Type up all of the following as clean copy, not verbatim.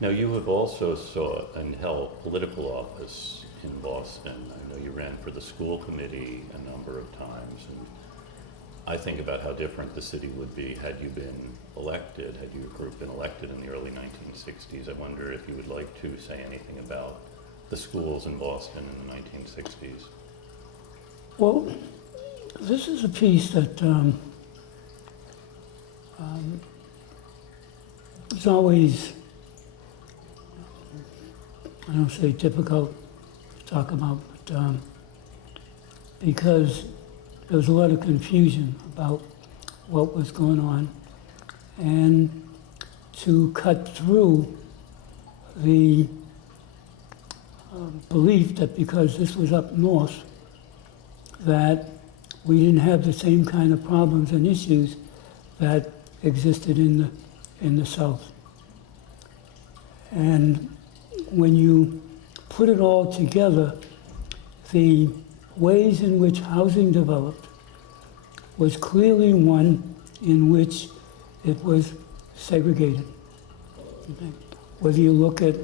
Now, you have also sought and held political office in Boston. I know you ran for the school committee a number of times, and I think about how different the city would be had you been elected, had your group been elected in the early 1960s. I wonder if you would like to say anything about the schools in Boston in the 1960s. Well, this is a piece that it's always, I don't say difficult to talk about, but because there was a lot of confusion about what was going on, and to cut through the belief that because this was up north, that we didn't have the same kind of problems and issues that existed in the South. And when you put it all together, the ways in which housing developed was clearly one in which it was segregated. Okay? Whether you look at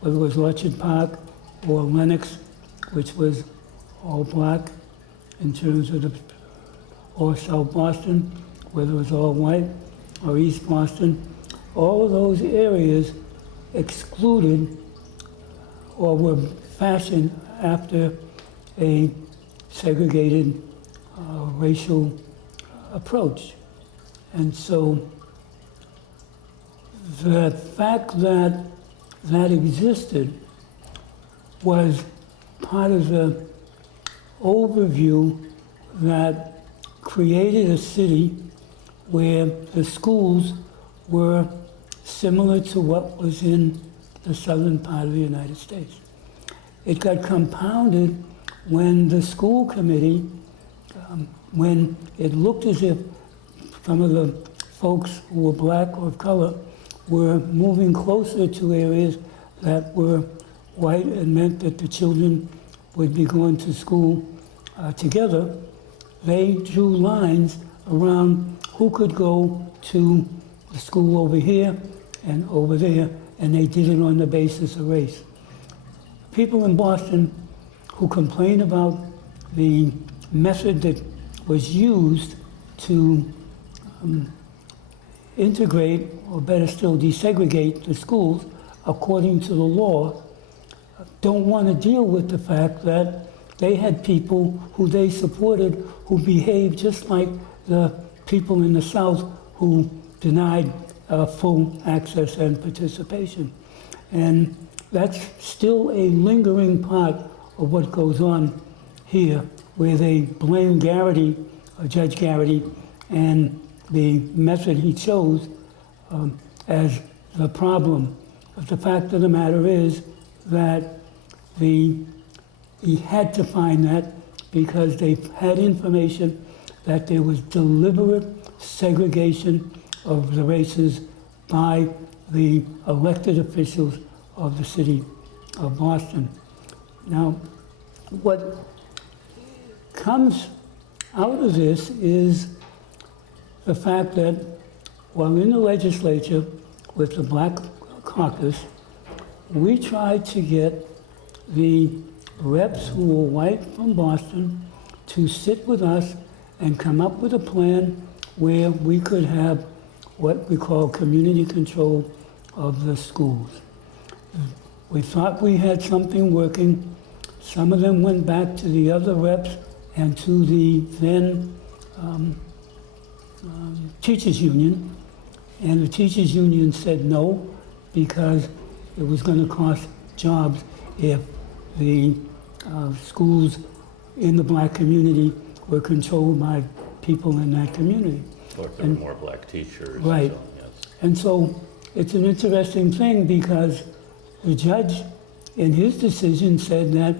whether it was Orchard Park or Lenox, which was all black in terms of or South Boston, whether it was all white, or East Boston, all of those areas excluded or were fashioned after a segregated racial approach. And so the fact that that existed was part of the overview that created a city where the schools were similar to what was in the southern part of the United States. It got compounded when the school committee, when it looked as if some of the folks who were black or of color were moving closer to areas that were white and meant that the children would be going to school together. They drew lines around who could go to the school over here and over there, and they did it on the basis of race. People in Boston who complain about the method that was used to integrate, or better still, desegregate the schools according to the law, don't want to deal with the fact that they had people who they supported who behaved just like the people in the South who denied full access and participation. And that's still a lingering part of what goes on here, where they blame Garrity, or Judge Garrity, and the method he chose as the problem. But the fact of the matter is that he had to find that because they had information that there was deliberate segregation of the races by the elected officials of the city of Boston. Now, what comes out of this is the fact that while in the legislature with the Black Caucus, we tried to get the reps who were white from Boston to sit with us and come up with a plan where we could have what we call community control of the schools. We thought we had something working. Some of them went back to the other reps and to the then teachers union, and the teachers union said no because it was going to cost jobs if the schools in the black community were controlled by people in that community. Or if there were more black teachers. Right. So, yes. And so it's an interesting thing because the judge in his decision said that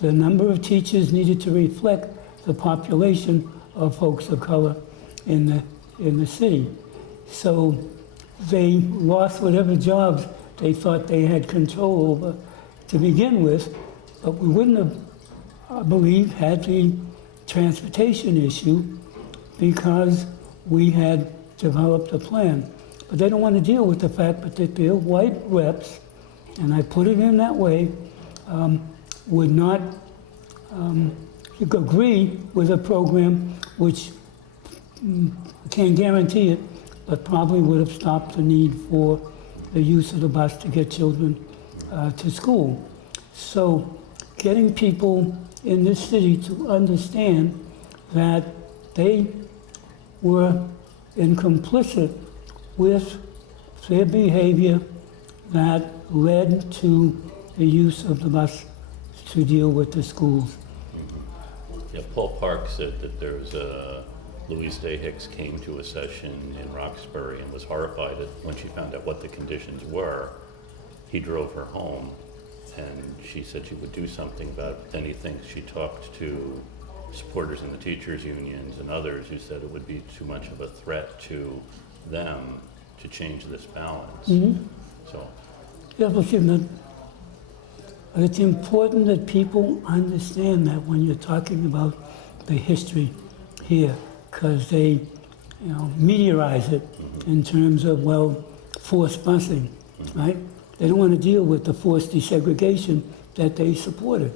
the number of teachers needed to reflect the population of folks of color in the city. So they lost whatever jobs they thought they had control over to begin with, but we wouldn't have, I believe, had the transportation issue because we had developed a plan. but they don't want to deal with the fact that their white reps, and I put it in that way, would not agree with a program which can't guarantee it, but probably would have stopped the need for the use of the bus to get children to school. So getting people in this city to understand that they were complicit with their behavior that led to the use of the bus to deal with the schools. Yeah, Paul Park said that there's Louise Day Hicks came to a session in Roxbury and was horrified when she found out what the conditions were. He drove her home, and she said she would do something about it. Then he thinks she talked to supporters in the teachers' unions and others who said it would be too much of a threat to them to change this balance. So, Yeah, but it's important that people understand that when you're talking about the history here, because they, meteorize it in terms of, forced busing, right? They don't want to deal with the forced desegregation that they supported.